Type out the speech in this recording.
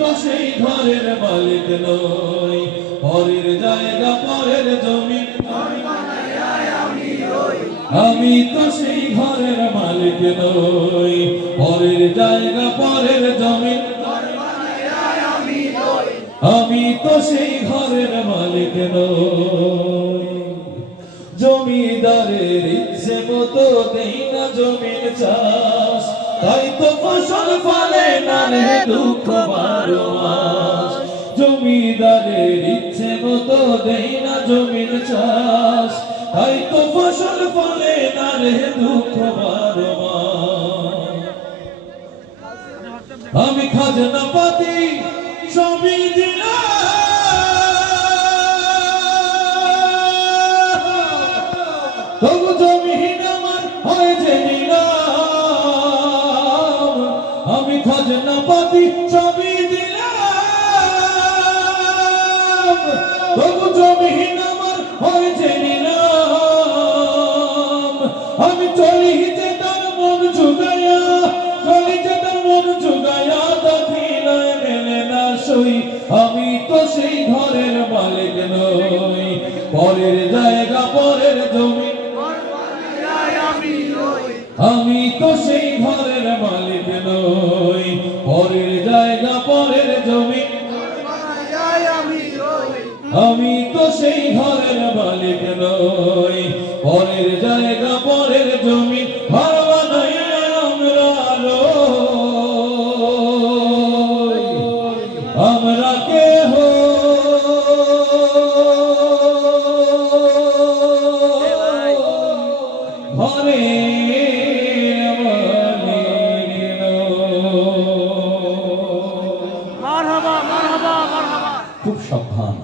তো সেই ঘরের মালিক নই, পরের জায়গা পরের জমি আমি তো সেই ঘরের মালিক নই, পরের জায়গা পরের জমি আমি তো সেই ঘরের মালিক নই। জমিদারের ইচ্ছে মতো দেই না জমির চাষ, তাই তো ফসল ফলে না রে দুঃখ বারো মাস। জমিদারের ইচ্ছে মতো দেই না জমির চাষ, তাই তো ফসল ফলে না রে দুঃখ বারো মাস। আমি খাজনা পাতি সবই তবু জমিহীন আমার হয়েছে নিলাম, আমি খাজনা পাতি সবই দিলাম, তবু জমিহীন আমার হয়েছে নিলাম। আমি চলি যে তার মন জুগায়া, চলি যে তার মন জুগায়া, দক্ষিণায় মেলে না সই আমি তো সেই ঘরের মালিক নই, পরের জায়গা পরের জমি আমি তো সেই ঘরের মালিক নই, পরের জায়গা পরের জমি আমি তো সেই ঘরের মালিক নই, পরের জায়গা পরের জমি ঘর বানাই আমরা কেহ ঘরে খুব সাবধান।